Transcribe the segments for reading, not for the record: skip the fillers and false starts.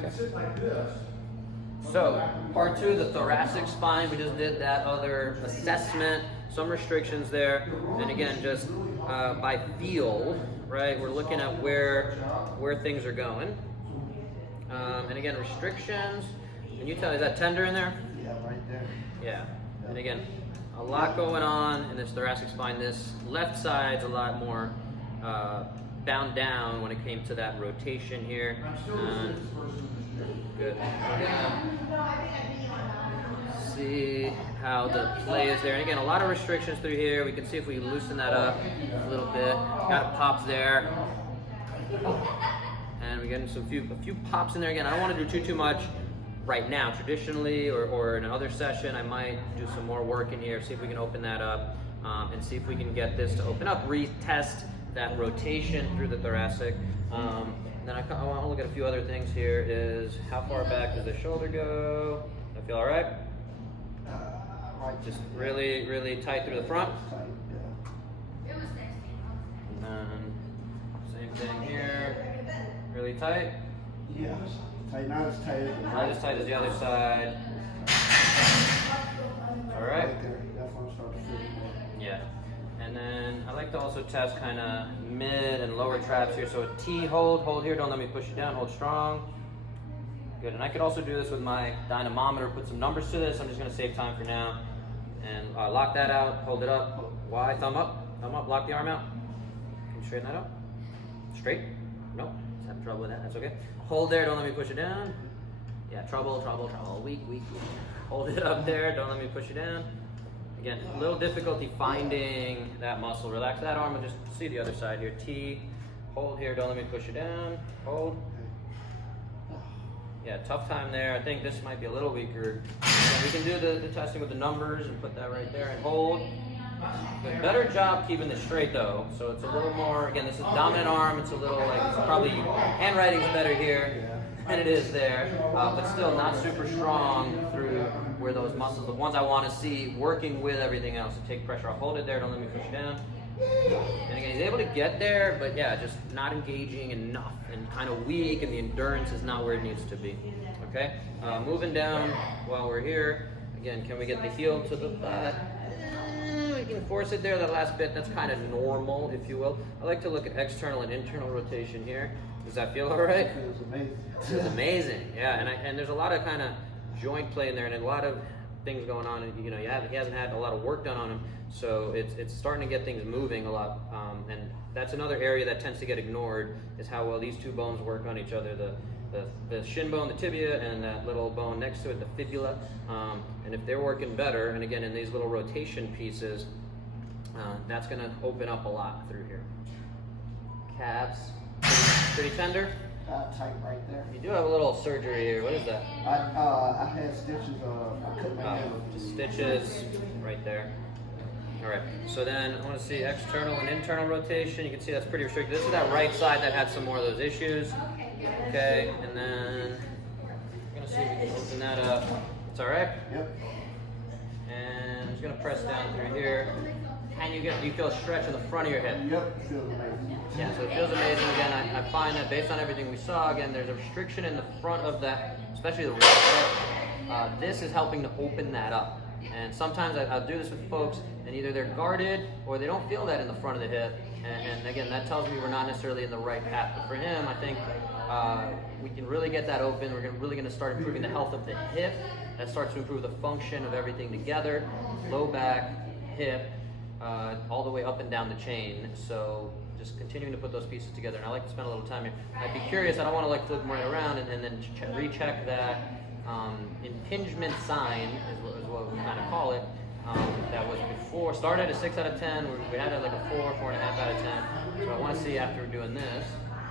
can sit like this. So, part 2, the thoracic spine. We just did that other assessment, some restrictions there. And again, just by feel, right? We're looking at where things are going. And again, restrictions. Can you tell, is that tender in there? Yeah, right there. Yeah. And again, a lot going on in this thoracic spine. This left side's a lot more bound down when it came to that rotation here. Good. See how the play is there. And again, a lot of restrictions through here. We can see if we loosen that up a little bit. Got a pops there. And we're getting a few pops in there. Again, I don't want to do too much right now. Traditionally, or in another session, I might do some more work in here, see if we can open that up, and see if we can get this to open up, retest that rotation through the thoracic. Then I want to look at a few other things here. Is how far back does the shoulder go? I feel all right? Just really, really tight through the front. And then same thing here. Really tight. Yeah, tight. Not as tight as Not as tight as the other side. All right. Right there. That's when I'm starting to feel it. Yeah. And then I like to also test kind of mid and lower traps here. So a T, hold here, don't let me push you down, hold strong. Good, and I could also do this with my dynamometer, put some numbers to this. I'm just gonna save time for now. And lock that out, hold it up. Y, thumb up, lock the arm out. Can you straighten that out? Straight? No, just having trouble with that, that's okay. Hold there, don't let me push it down. Yeah, trouble, weak. Hold it up there, don't let me push you down. Again, a little difficulty finding that muscle. Relax that arm and just see the other side here. T, hold here, don't let me push you down. Hold. Yeah, tough time there. I think this might be a little weaker. We can do the testing with the numbers and put that right there and hold. Good. Better job keeping this straight though. So it's a little more, again, this is dominant arm. It's a little like, it's probably, handwriting's better here than it is there. But still not super strong through where those muscles, the ones I want to see working with everything else to take pressure off. Hold it there, don't let me push you down. And again, he's able to get there, but yeah, just not engaging enough and kind of weak, and the endurance is not where it needs to be. Okay, moving down while we're here. Again, can we get the heel to the butt? We can force it there, that last bit, that's kind of normal, if you will. I like to look at external and internal rotation here. Does that feel all right? It feels amazing. This is amazing, yeah, and there's a lot of kind of joint play in there, and a lot of things going on, and you know, he hasn't had a lot of work done on him, so it's starting to get things moving a lot, and that's another area that tends to get ignored, is how well these two bones work on each other, the shin bone, the tibia, and that little bone next to it, the fibula, and if they're working better, and again, in these little rotation pieces, that's going to open up a lot through here. Calves, pretty tender. Tight right there. You do have a little surgery here. What is that? I had stitches. I cut my hand. Just stitches right there. All right. So then I want to see external and internal rotation. You can see that's pretty restricted. This is that right side that had some more of those issues. Okay. And then I'm gonna see if we can open that up. It's all right. Yep. And I'm just gonna press down through here. Do you feel a stretch in the front of your hip? Yep. It feels amazing. Yeah, so it feels amazing. Again, I find that based on everything we saw, again, there's a restriction in the front of that, especially the right hip. This is helping to open that up. And sometimes I'll do this with folks, and either they're guarded or they don't feel that in the front of the hip. And again, that tells me we're not necessarily in the right path. But for him, I think we can really get that open. We're really going to start improving the health of the hip. That starts to improve the function of everything together. Low back, hip, all the way up and down the chain. So just continuing to put those pieces together. And I like to spend a little time here. I'd be curious, I don't want to like flip them right around and then recheck that impingement sign, is what we kind of call it. That was before, started at a 6 out of 10. We had it like a 4.5 out of 10. So I want to see after doing this,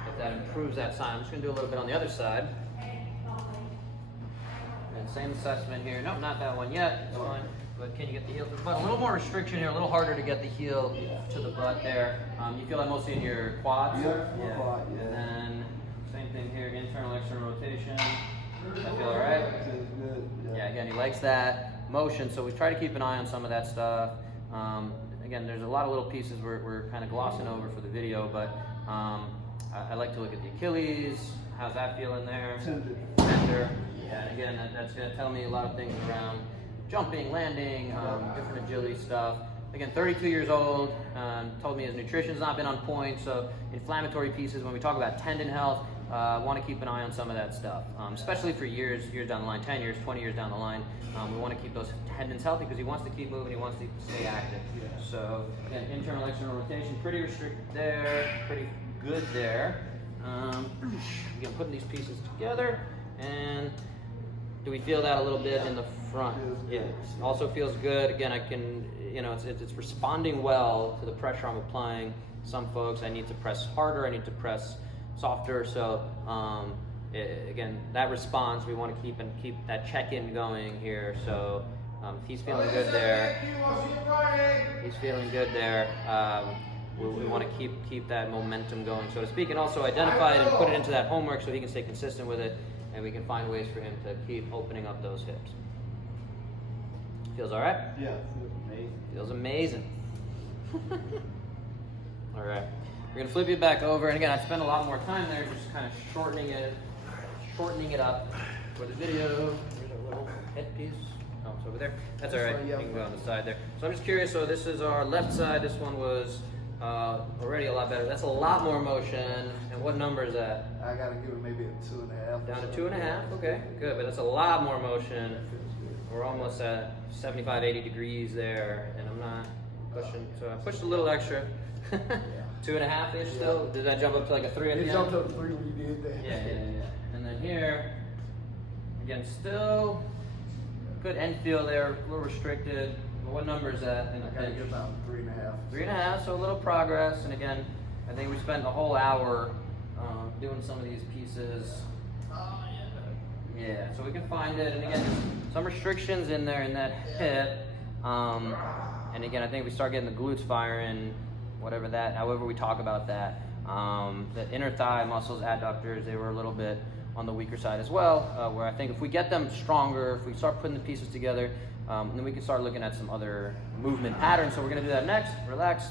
if that improves that sign. I'm just going to do a little bit on the other side. And same assessment here. Nope, not that one yet. It's fine. But can you get the heel to the butt? A little more restriction here, a little harder to get the heel to the butt there. You feel that mostly in your quads? Yep, yeah. quad, yeah. And then same thing here, internal, external rotation. Does that feel all right? Feels good. Yeah, again, he likes that motion, so we try to keep an eye on some of that stuff. Again, there's a lot of little pieces we're kind of glossing over for the video, but I like to look at the Achilles, how's that feeling there? Tender. Yeah, and again, that's going to tell me a lot of things around jumping, landing, different agility stuff. Again, 32 years old, told me his nutrition's not been on point, so inflammatory pieces, when we talk about tendon health, want to keep an eye on some of that stuff, especially for years down the line, 10 years, 20 years down the line. We want to keep those tendons healthy because he wants to keep moving, he wants to stay active. So, again, internal, external rotation, pretty restricted there, pretty good there. Again, putting these pieces together, and do we feel that a little bit in the front? Yeah, also feels good. Again, I can, it's responding well to the pressure I'm applying. Some folks, I need to press harder, I need to press softer. So, again, that response, we want to keep that check-in going here. So, he's feeling good there. He's feeling good there. We want to keep that momentum going, so to speak, and also identify it and put it into that homework so he can stay consistent with it, and we can find ways for him to keep opening up those hips. Feels all right? Yeah, feels amazing. Feels amazing. All right, we're gonna flip it back over, and again, I spent a lot more time there, just kind of shortening it up for the video. Here's our little headpiece. Oh, it's over there. That's all right. You can go on the side there. So I'm just curious. So this is our left side. This one was already a lot better. That's a lot more motion. And what number is that? I gotta give it maybe a 2.5. Down to 2.5. Okay, good. But that's a lot more motion. We're almost at 75, 80 degrees there, and I'm not pushing. So I pushed a little extra. 2.5-ish still. Did that jump up to like a 3 at the end? It jumped up to 3 when you did that. Yeah. And then here, again, still good end feel there. A little restricted. What number is that in the I gotta pinch? give about 3.5. 3.5, so a little progress. And again, I think we spent a whole hour doing some of these pieces. Yeah, so we can find it. And again, some restrictions in there in that hip. And again, I think we start getting the glutes firing, however we talk about that. The inner thigh muscles, adductors, they were a little bit on the weaker side as well, where I think if we get them stronger, if we start putting the pieces together, then we can start looking at some other movement patterns. So we're gonna do that next. Relax.